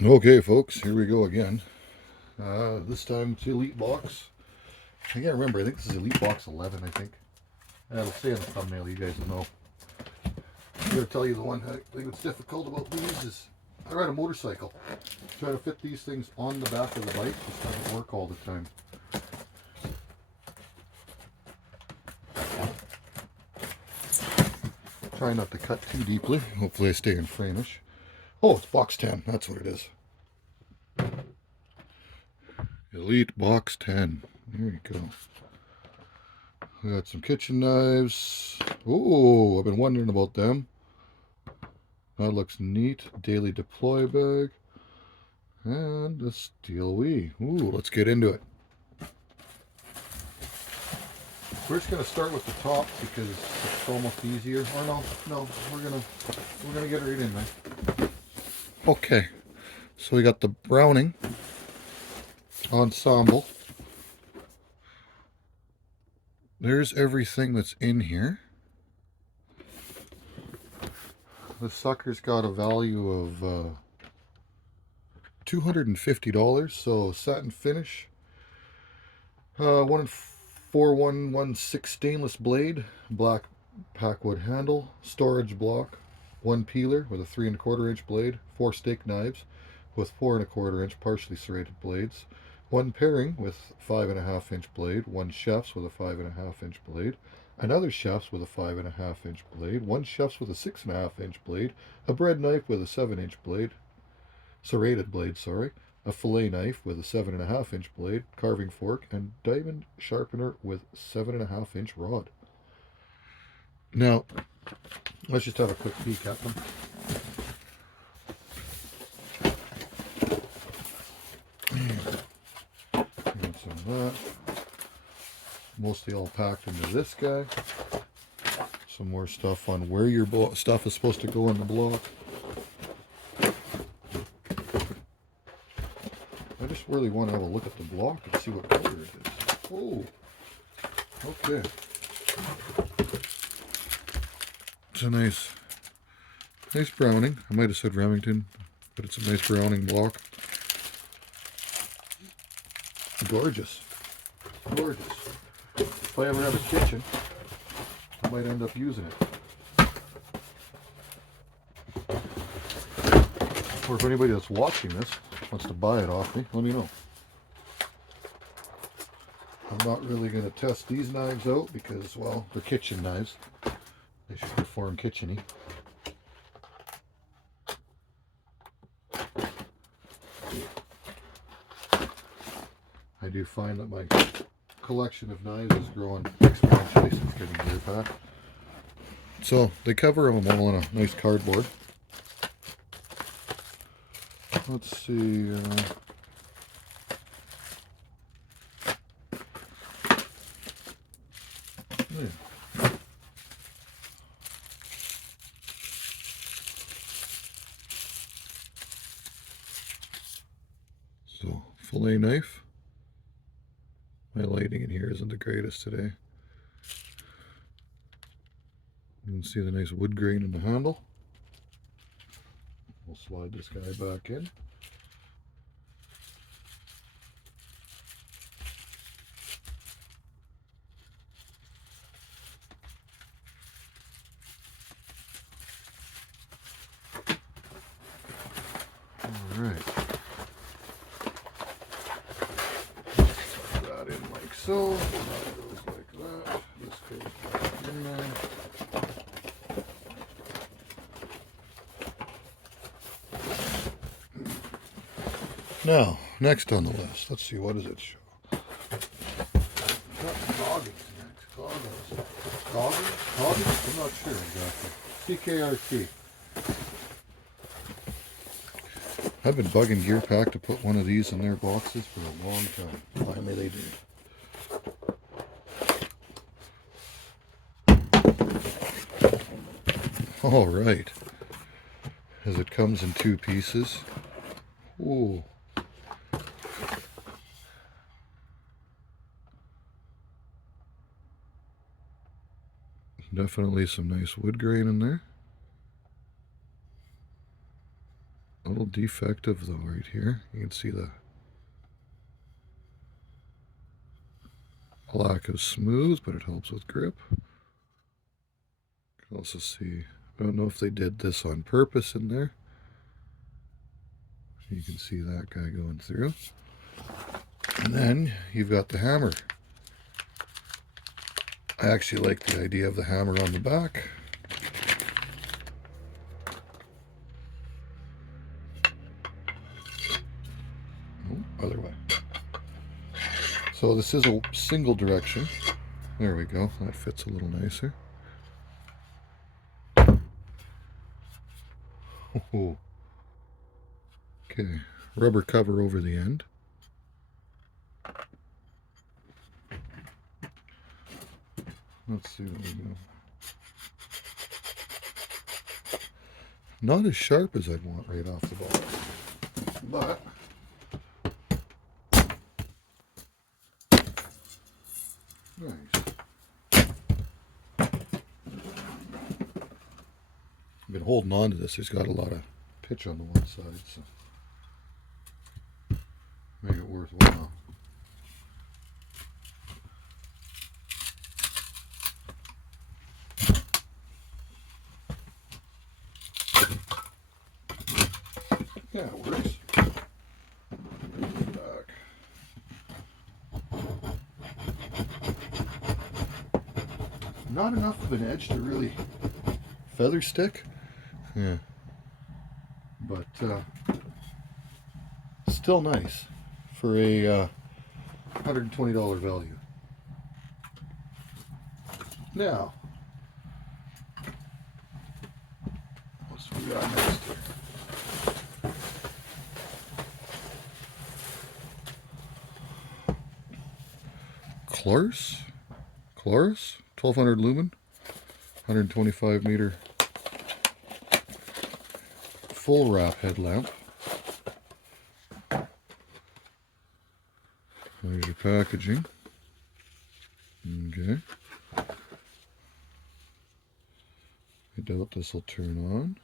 Okay, folks, here we go again. This time it's Elite Box. I can't remember. I think this is Elite Box 11, I think. It'll say in the thumbnail, you guys will know. I'm going to tell you the one I think that's difficult about these is I ride a motorcycle. Try to fit these things on the back of the bike just doesn't work all the time. Try not to cut too deeply. Hopefully I stay in frame-ish. Oh, it's box 10. That's what it is. Elite Box 10. There you go. We got some kitchen knives. Oh, I've been wondering about them. That looks neat. Daily deploy bag. And a steel wheel. Ooh, let's get into it. We're just gonna start with the top because it's almost easier. Or no, we're gonna get right in there. Okay, so we got the Browning ensemble. There's everything that's in here. The sucker's got a value of $250, so satin finish. 14116 stainless blade, black packwood handle, storage block, one peeler with a 3¼ inch blade, 4 steak knives with 4¼ inch partially serrated blades, one paring with 5½ inch blade, one chef's with a 5½ inch blade, another chef's with a 5½ inch blade, one chef's with a 6½ inch blade, a bread knife with a 7-inch blade, serrated blade, sorry, a fillet knife with a 7½ inch blade, carving fork, and diamond sharpener with 7½ inch rod. Now, let's just have a quick peek at them. And some of that. Mostly all packed into this guy. Some more stuff on where your stuff is supposed to go in the block. I just really want to have a look at the block and see what color it is. Oh, okay. It's a nice Browning. I might have said Remington, but it's a nice Browning block. Gorgeous. Gorgeous. If I ever have a kitchen, I might end up using it. Or if anybody that's watching this wants to buy it off me, let me know. I'm not really going to test these knives out because, well, they're kitchen knives. They should perform kitchen-y. I do find that my collection of knives is growing exponentially since getting gearpack. So they cover them all in a nice cardboard. Let's see. Yeah. So fillet knife. My lighting in here isn't the greatest today. You can see the nice wood grain in the handle. We'll slide this guy back in. Alright. Put that in like so. That goes like that. This goes back in there. Now, next on the list, let's see, what does it show? Goggins next. Goggins? I'm not sure exactly. CKRT. I've been bugging gearpack to put one of these in their boxes for a long time. Finally they did. Alright. As it comes in 2 pieces. Ooh. Definitely some nice wood grain in there. A little defective though right here. You can see the lack of smooth, but it helps with grip. You can also see, I don't know if they did this on purpose in there. You can see that guy going through. And then you've got the hammer. I actually like the idea of the hammer on the back. Oh, other way. So this is a single direction. There we go. That fits a little nicer. Oh. Okay, rubber cover over the end. Let's see what we got. Not as sharp as I'd want right off the bat, but nice. I've been holding on to this. It's got a lot of pitch on the one side, so make it worthwhile. Yeah, it works. Back. Not enough of an edge to really feather stick. Yeah. But still nice for a $120 value. Now, what's we got next here? Clarus, 1200 lumen, 125 meter full wrap headlamp. There's your packaging. Okay. I doubt this will turn on.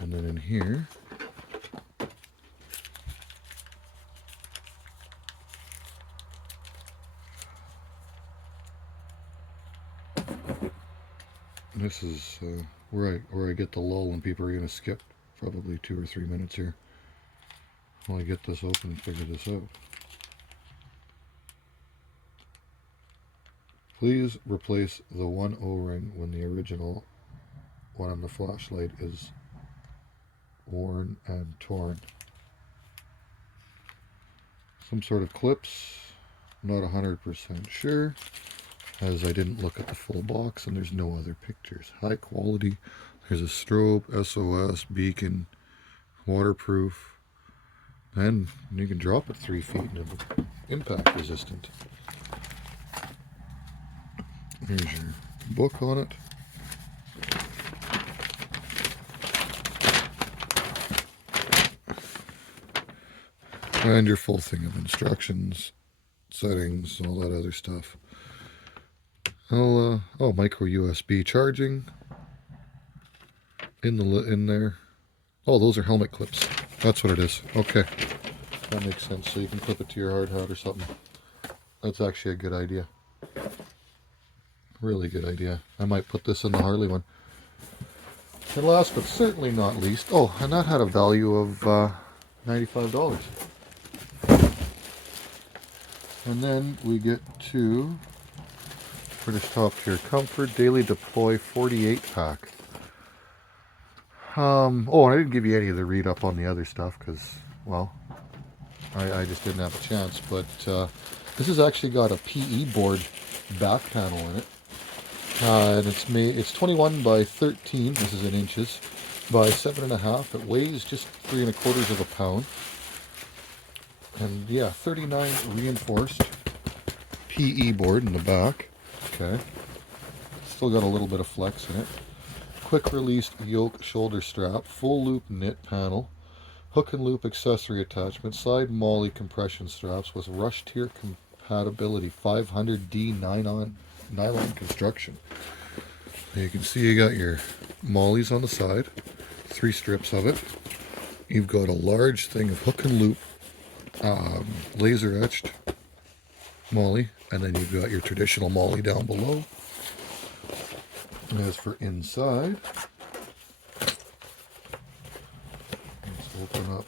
And then in here, this is where I get the lull when people are going to skip probably 2 or 3 minutes here while I get this open and figure this out. Please replace the one O-ring when the original one on the flashlight is worn and torn. Some sort of clips, not 100% sure, as I didn't look at the full box and there's no other pictures. High quality. There's a strobe, SOS, beacon, waterproof, and you can drop it 3 feet and it'll impact resistant. Here's your book on it. And your full thing of instructions, settings, all that other stuff. Oh, micro USB charging in there. Oh, those are helmet clips. That's what it is. Okay, that makes sense. So you can clip it to your hard hat or something. That's actually a good idea. Really good idea. I might put this in the Harley one. And last but certainly not least, oh, and that had a value of $95. And then we get to British Top Tier Comfort Daily Deploy 48 pack. Oh, and I didn't give you any of the read up on the other stuff because, well, I just didn't have a chance. But this has actually got a PE board back panel in it. And it's 21 by 13, this is in inches, by 7.5. It weighs just 3 1/4 of a pound. And yeah, 39 reinforced PE board in the back. Okay. Still got a little bit of flex in it. Quick released yoke shoulder strap, full loop knit panel, hook and loop accessory attachment, side molly compression straps with rush tier compatibility, 500D nylon construction. You can see you got your mollies on the side, 3 strips of it. You've got a large thing of hook and loop laser etched molly, and then you've got your traditional molly down below. And as for inside, let's open up.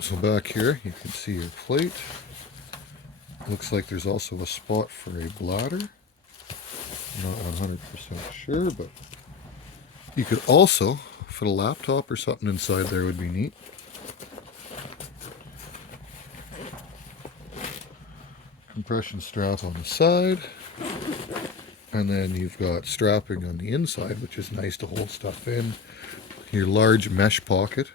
So back here you can see your plate. Looks like there's also a spot for a bladder. Not 100% sure, but you could also fit a laptop or something inside there, would be neat. Compression strap on the side, and then you've got strapping on the inside, which is nice to hold stuff in. Your large mesh pocket,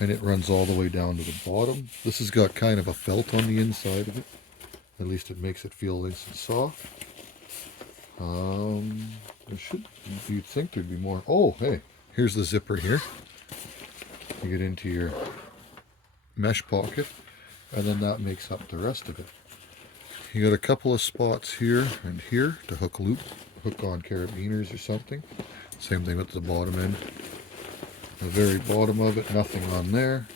and it runs all the way down to the bottom. This has got kind of a felt on the inside of it. At least it makes it feel nice and soft. You'd think there'd be more. Oh, hey, here's the zipper here. You get into your mesh pocket, and then that makes up the rest of it. You got a couple of spots here and here to hook on carabiners or something. Same thing with the bottom end. The very bottom of it, nothing on there.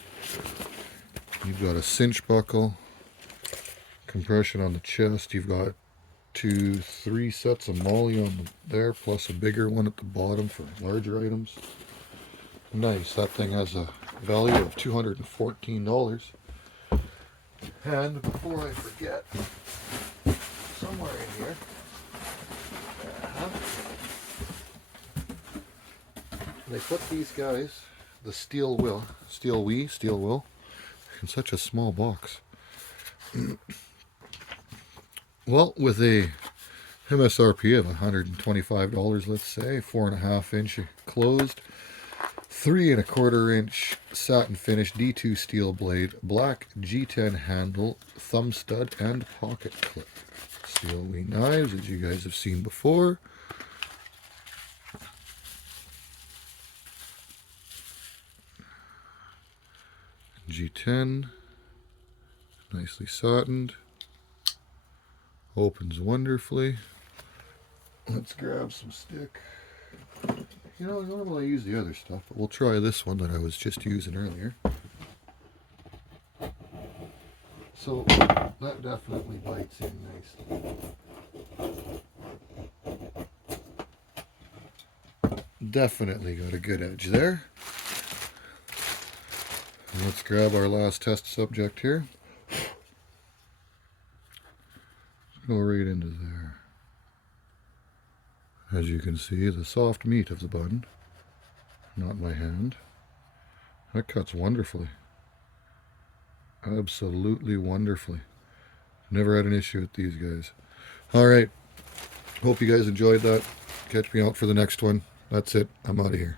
You've got a cinch buckle, compression on the chest. You've got 3 sets of molly on there, plus a bigger one at the bottom for larger items. Nice. That thing has a value of $214. And before I forget, somewhere in here, they put these guys, the steel wheel, in such a small box. Well, with a MSRP of $125, let's say, 4.5 inch closed, 3 1/4 inch satin finish D2 steel blade, black G10 handle, thumb stud, and pocket clip. Steel wee knives, as you guys have seen before. G10, nicely satined, opens wonderfully. Let's grab some stick. You know, normally I use the other stuff, but we'll try this one that I was just using earlier. So that definitely bites in nicely. Definitely got a good edge there. And let's grab our last test subject here. Go right into there. As you can see, the soft meat of the button, not my hand. That cuts wonderfully. Absolutely wonderfully. Never had an issue with these guys. Alright, hope you guys enjoyed that. Catch me out for the next one. That's it. I'm out of here.